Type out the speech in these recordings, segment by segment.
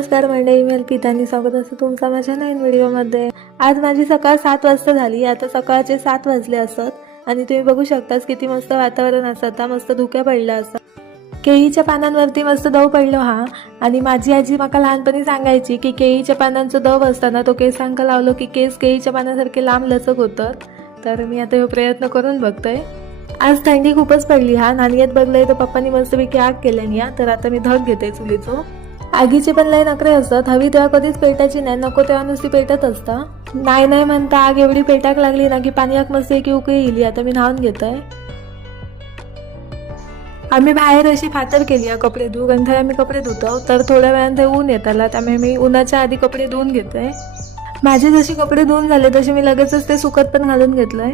नमस्कार मंडळी, मी अर्पितानी स्वागत असतं तुमचा माझ्या नवीन व्हिडिओमध्ये। आज माझी सकाळ 7 वाजता झाली। आता सकाळचे 7 वाजले असत आणि तुम्ही बघू शकतास किती मस्त वातावरण असतं, मस्त धुक्या पडला असता। केळीच्या पानांवरती मस्त दव पडलो हा। आणि माझी आजी माका लहानपणी सांगायची की केळीच्या पानांचं दव असताना तो केसांका लावलो की केस केळीच्या पानासारखे लांब लचक होतात। तर मी आता प्रयत्न करून बघतोय। आज थंडी खूपच पडली हा। नानियत बघलंय तर पप्पांनी मस्तपैकी आग केल्यानी हा। तर आता मी धग घेते चुलीचो। आगीचे पण लय नखरे असतात, हवी तेव्हा कधीच पेटायची नाही, नको तेव्हा नुसती पेटत असता। नाही नाही म्हणता आग एवढी पेटाक लागली ना की पाणी आग मस्त की उकळी येईल। आता मी न्हावून घेतोय। आम्ही बाहेर अशी फातर केली आहे कपडे धुवून, गंधाय आम्ही कपडे धुतो। तर थोड्या वेळाने ऊन येताला, त्यामुळे मी उन्हाच्या आधी कपडे धुवून घेतोय। माझे जशी कपडे धुवून झाले तसे मी लगेचच ते सुकत पण घालून घेतलंय।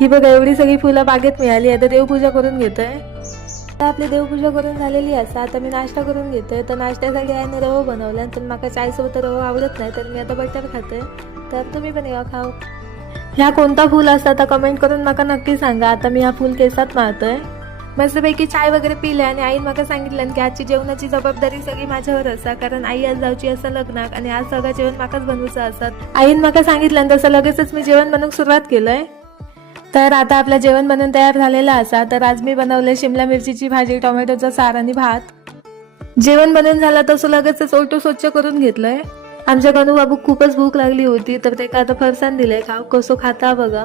ही बघा एवढी सगळी फुलं बागेत मिळाली। आता देवपूजा करून घेतोय। आपली देवपूजा करून झालेली असा। आता मी नाश्ता करून घेतोय। तर नाश्त्यासाठी आईने रवा बनवला, तर माका चाय सोबत रवा आवडत नाही, तर मी आता बटर खाते। तर तुम्ही पण या खाऊ। ह्या कोणता फूल असता तर कमेंट करून माका नक्की सांगा। आता मी हा फूल केसात मारतोय। मस्तपैकी चाय वगैरे पिले आणि आईने माका सांगितलं की आजची जेवणाची जबाबदारी सगळी माझ्यावर असा, कारण आई आज जाऊची असं लग्नाक आणि आज सगळं जेवण माकाच बनवूचं असत। आईने माका सांगितलं तसं लगेचच मी जेवण बनवून सुरुवात केलंय। तर आता आपलं जेवण बनवून तयार झालेलं असा। तर आज मी बनवले शिमला मिरचीची भाजी, टोमॅटोचा सार आणि भात। जेवण बनवून झालं तसं लगेचच ओटो स्वच्छ करून घेतलंय। आमच्या गणू बाबू खूपच भूक लागली होती, तर ते आता फरसाण दिलंय, खाऊ कसं खाता बघा।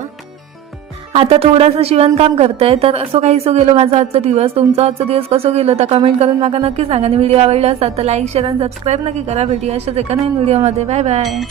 आता थोडंसं शिवणकाम करतंय। तर असं काहीसं गेलो माझा आजचा दिवस। तुमचा आजचा दिवस कसं गेलो तर कमेंट करून मला नक्की सांगा। आणि व्हिडिओ आवडला असेल तर लाईक शेअर आणि सबस्क्राईब नक्की करा। भेटूया अशाच एका नवीन व्हिडिओमध्ये। Bye bye.